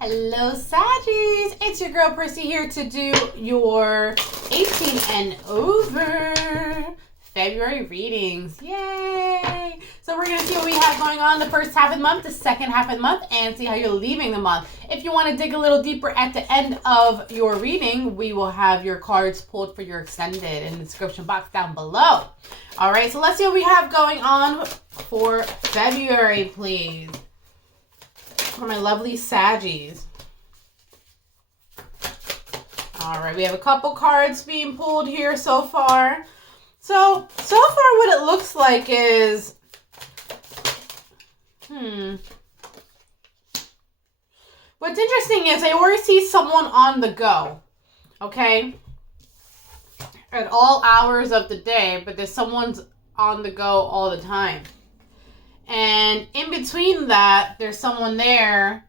Hello, Saggies! It's your girl Priscy here to do your 18 and over February readings. Yay! So we're going to see what we have going on the first half of the month, the second half of the month, and see how you're leaving the month. If you want to dig a little deeper at the end of your reading, we will have your cards pulled for your extended in the description box down below. All right, so let's see what we have going on for February, please. For my lovely Saggies. All right, we have a couple cards being pulled here so far. So far what it looks like is, what's interesting is I already see someone on the go, okay? At all hours of the day, but there's someone's on the go all the time. And in between that, there's someone there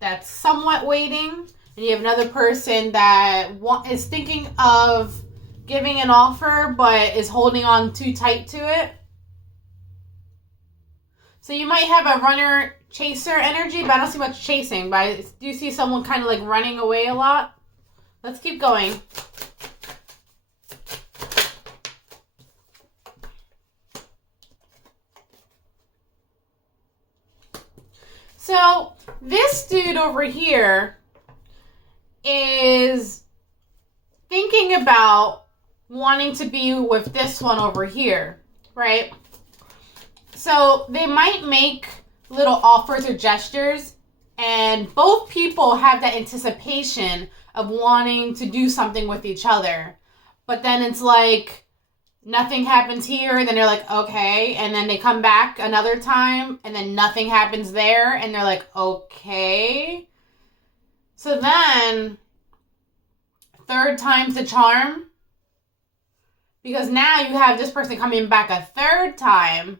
that's somewhat waiting. And you have another person that is thinking of giving an offer, but is holding on too tight to it. So you might have a runner-chaser energy, but I don't see much chasing. But I do see someone kind of like running away a lot. Let's keep going. So this dude over here is thinking about wanting to be with this one over here, right? So they might make little offers or gestures, and both people have that anticipation of wanting to do something with each other. But then it's like, nothing happens here, and then they're like, okay. And then they come back another time, and then nothing happens there, and they're like, okay. So then, third time's the charm. Because now you have this person coming back a third time.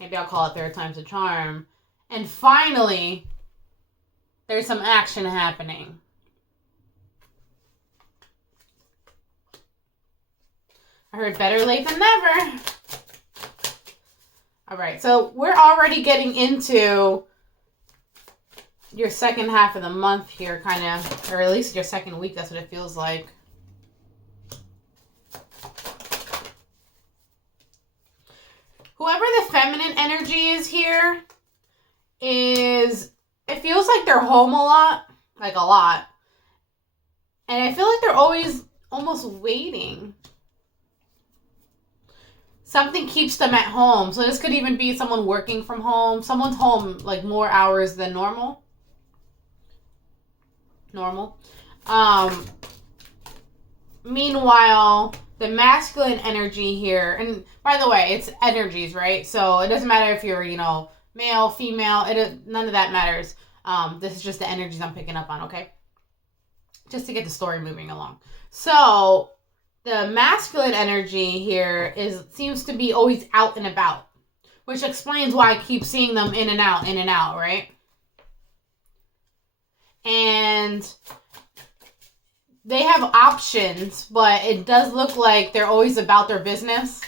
Maybe I'll call it third time's the charm. And finally, there's some action happening. I heard better late than never. All right, so we're already getting into your second half of the month here, kind of, or at least your second week. That's what it feels like. Whoever the feminine energy is here it feels like they're home a lot, like a lot. And I feel like they're always almost waiting. Something keeps them at home. So this could even be someone working from home. Someone's home like more hours than normal. Meanwhile, the masculine energy here, and by the way, it's energies, right? So it doesn't matter if you're, male, female, none of that matters. This is just the energies I'm picking up on, okay? Just to get the story moving along. So the masculine energy here seems to be always out and about, which explains why I keep seeing them in and out, right? And they have options, but it does look like they're always about their business,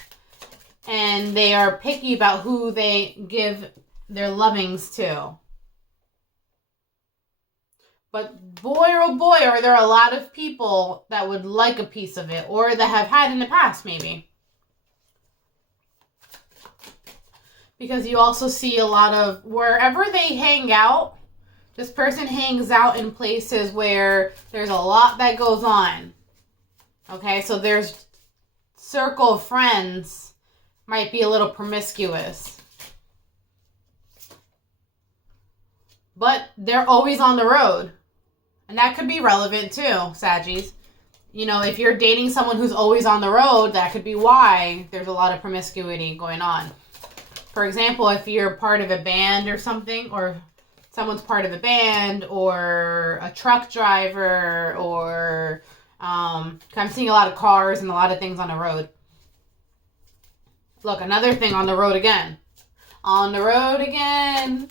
and they are picky about who they give their lovings to. But boy, oh boy, are there a lot of people that would like a piece of it, or that have had in the past, maybe. Because you also see a lot of, wherever they hang out, this person hangs out in places where there's a lot that goes on. Okay, so there's circle of friends might be a little promiscuous. But they're always on the road. And that could be relevant too, Saggies. If you're dating someone who's always on the road, that could be why there's a lot of promiscuity going on. For example, if you're part of a band or something, or someone's part of a band, or a truck driver, or I'm seeing a lot of cars and a lot of things on the road. Look, another thing on the road again. On the road again.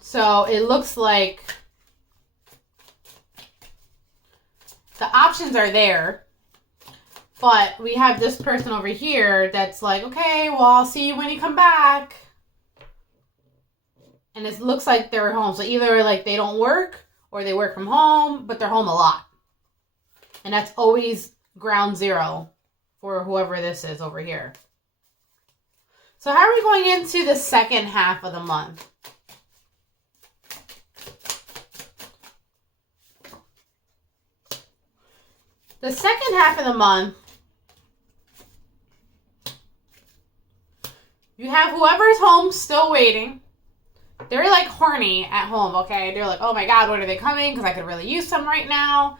So it looks like the options are there. But we have this person over here that's like, okay, well, I'll see you when you come back. And it looks like they're home. So either like they don't work or they work from home, but they're home a lot. And that's always ground zero for whoever this is over here. So how are we going into the second half of the month? The second half of the month, you have whoever's home still waiting. They're like horny at home, okay? They're like, oh my God, when are they coming? Because I could really use some right now.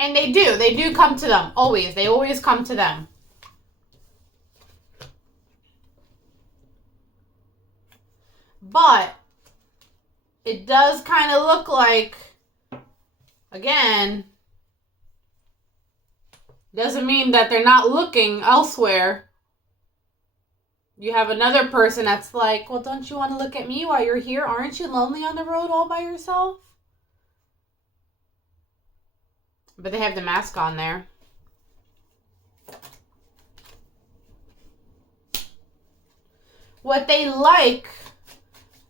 And they do. They do come to them. Always. They always come to them. But it does kind of look like, again, doesn't mean that they're not looking elsewhere. You have another person that's like, well, don't you want to look at me while you're here? Aren't you lonely on the road all by yourself? But they have the mask on there. What they like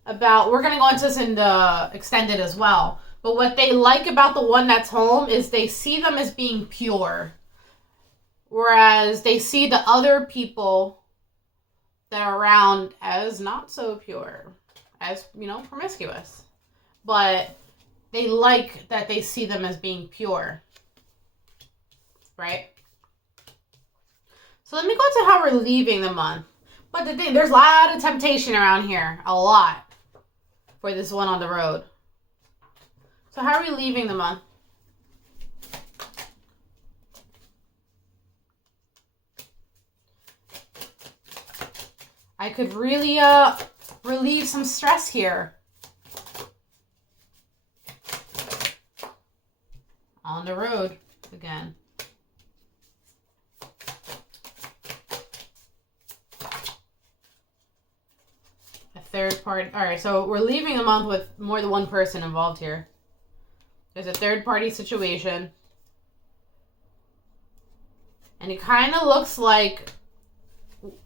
about, we're going to go into this in the extended as well, but what they like about the one that's home is they see them as being pure. Whereas they see the other people that are around as not so pure, as, you know, promiscuous. But they like that they see them as being pure. Right? So let me go to how we're leaving the month. But the thing, there's a lot of temptation around here. A lot. For this one on the road. So how are we leaving the month? I could really relieve some stress here. On the road again. A third party. All right, so we're leaving the month with more than one person involved here. There's a third party situation. And it kind of looks like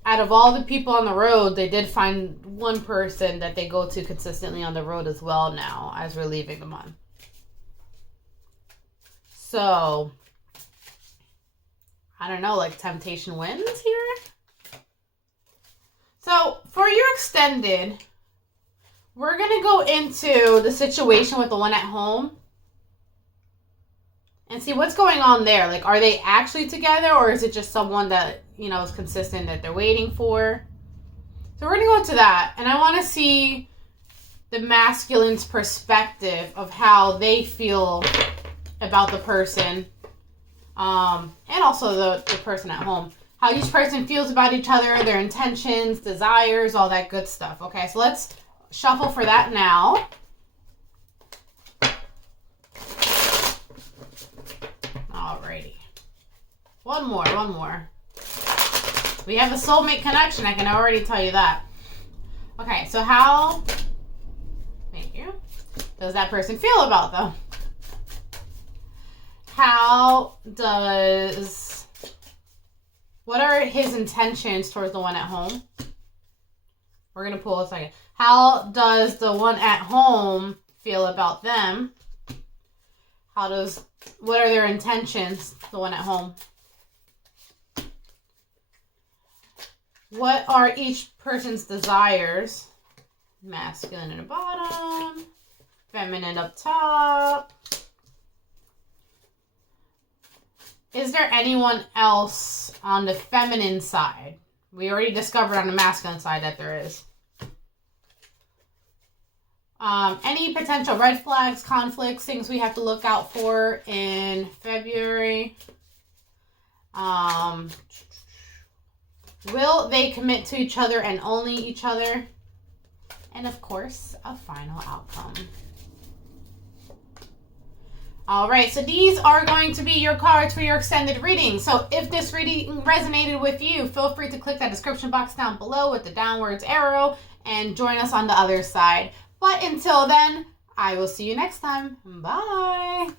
out of all the people on the road, they did find one person that they go to consistently on the road as well now as we're leaving the month. So, I don't know, like temptation wins here? So, for your extended, we're going to go into the situation with the one at home and see what's going on there. Like, are they actually together, or is it just someone that, you know, is consistent that they're waiting for? So we're going to go into that. And I want to see the masculine's perspective of how they feel about the person. And also the person at home. How each person feels about each other, their intentions, desires, all that good stuff. Okay, so let's shuffle for that now. Alrighty. One more. We have a soulmate connection, I can already tell you that. Okay, so how, thank you, does that person feel about them? What are his intentions towards the one at home? We're going to pull a second. How does the one at home feel about them? What are their intentions, the one at home? What are each person's desires? Masculine at the bottom, feminine up top. Is there anyone else on the feminine side? We already discovered on the masculine side that there is. Any potential red flags, conflicts, things we have to look out for in February. Will they commit to each other and only each other? And of course, a final outcome. All right, so these are going to be your cards for your extended reading. So if this reading resonated with you, feel free to click that description box down below with the downwards arrow and join us on the other side. But until then, I will see you next time. Bye.